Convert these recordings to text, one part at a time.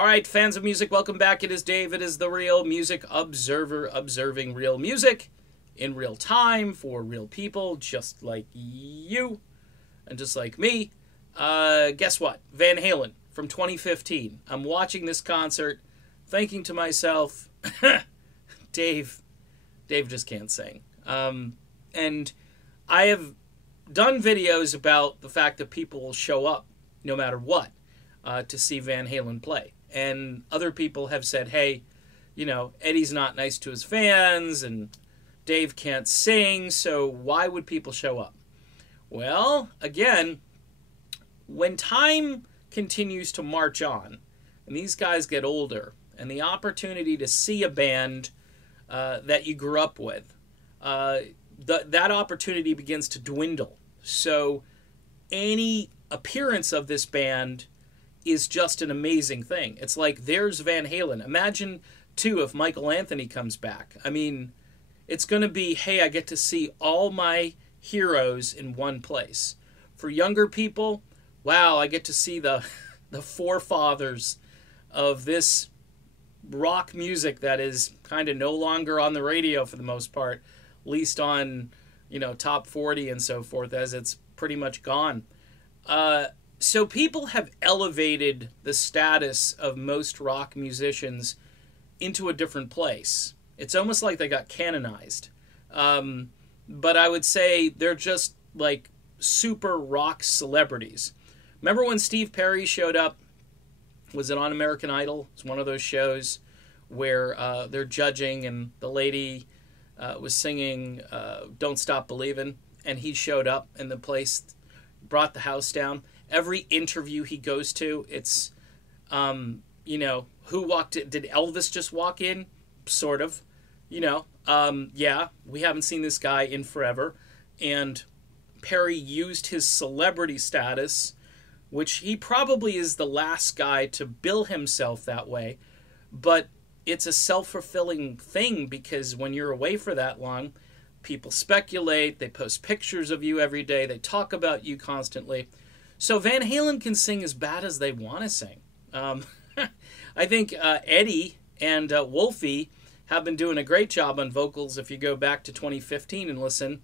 All right, fans of music, welcome back. It is Dave. It is the Real Music Observer, observing real music in real time for real people just like you and just like me. Guess what? Van Halen from 2015. I'm watching this concert thinking to myself, Dave just can't sing. And I have done videos about the fact that people will show up no matter what to see Van Halen play. And other people have said, hey, you know, Eddie's not nice to his fans and Dave can't sing, so why would people show up? Well, again, when time continues to march on and these guys get older and the opportunity to see a band that you grew up with, that opportunity begins to dwindle. So any appearance of this band is just an amazing thing. It's like, there's Van Halen. Imagine, too, if Michael Anthony comes back. I mean, it's going to be, hey, I get to see all my heroes in one place. For younger people, wow, I get to see the forefathers of this rock music that is kind of no longer on the radio for the most part, at least on, you know, top 40 and so forth, as it's pretty much gone. So people have elevated the status of most rock musicians into a different place. It's almost like they got canonized. But I would say they're just like super rock celebrities. Remember when Steve Perry showed up? Was it on American Idol? It's one of those shows where they're judging and the lady was singing Don't Stop Believin', and he showed up and the place brought the house down. Every interview he goes to, it's, you know, who walked in? Did Elvis just walk in? Sort of. You know, yeah, we haven't seen this guy in forever. And Perry used his celebrity status, which he probably is the last guy to bill himself that way. But it's a self-fulfilling thing because when you're away for that long, people speculate, they post pictures of you every day, they talk about you constantly. So Van Halen can sing as bad as they want to sing. I think Eddie and Wolfie have been doing a great job on vocals if you go back to 2015 and listen.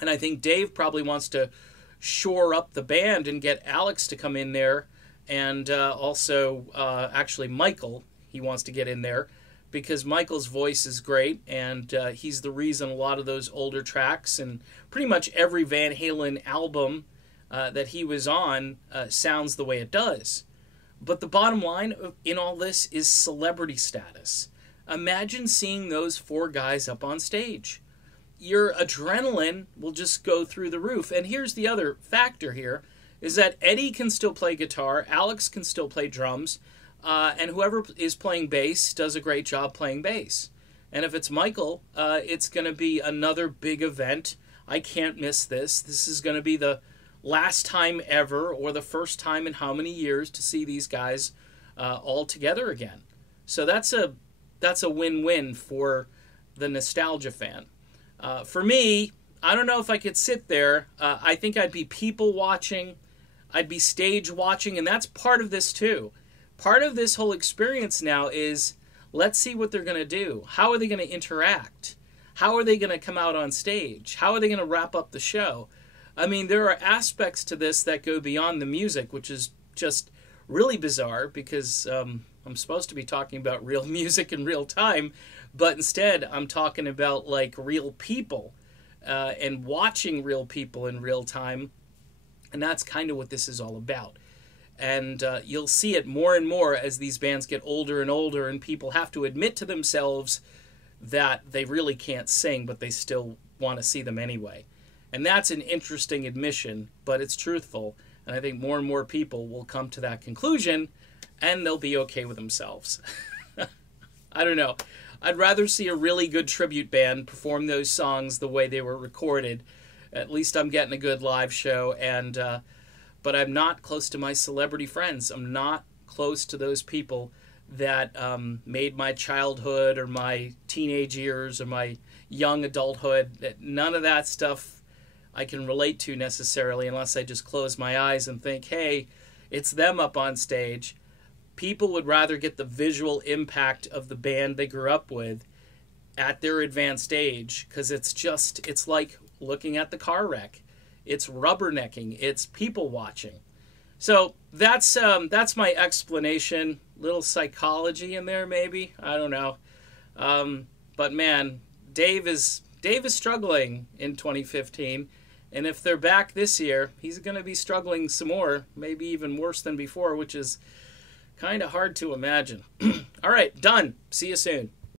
And I think Dave probably wants to shore up the band and get Alex to come in there. And also, actually, Michael, he wants to get in there because Michael's voice is great. And he's the reason a lot of those older tracks and pretty much every Van Halen album that he was on sounds the way it does. But the bottom line in all this is celebrity status. Imagine seeing those four guys up on stage. Your adrenaline will just go through the roof. And here's the other factor here, is that Eddie can still play guitar, Alex can still play drums, and whoever is playing bass does a great job playing bass. And if it's Michael, it's going to be another big event. I can't miss this. This is going to be the last time ever, or the first time in how many years, to see these guys all together again. So that's a win-win for the nostalgia fan. For me, I don't know if I could sit there. I think I'd be people watching. I'd be stage watching, and that's part of this too. Part of this whole experience now is, let's see what they're going to do. How are they going to interact? How are they going to come out on stage? How are they going to wrap up the show? I mean, there are aspects to this that go beyond the music, which is just really bizarre because I'm supposed to be talking about real music in real time, but instead I'm talking about like real people and watching real people in real time, and that's kind of what this is all about. And you'll see it more and more as these bands get older and older and people have to admit to themselves that they really can't sing, but they still want to see them anyway. And that's an interesting admission, but it's truthful. And I think more and more people will come to that conclusion, and they'll be okay with themselves. I don't know. I'd rather see a really good tribute band perform those songs the way they were recorded. At least I'm getting a good live show. But I'm not close to my celebrity friends. I'm not close to those people that made my childhood or my teenage years or my young adulthood. None of that stuff I can relate to necessarily unless I just close my eyes and think, hey, it's them up on stage. people would rather get the visual impact of the band they grew up with at their advanced age, because it's like looking at the car wreck. It's rubbernecking. It's people watching. So that's my explanation. Little psychology in there, maybe. I don't know. But man, Dave is struggling in 2015, and if they're back this year, he's going to be struggling some more, maybe even worse than before, which is kind of hard to imagine. All right, done. See you soon.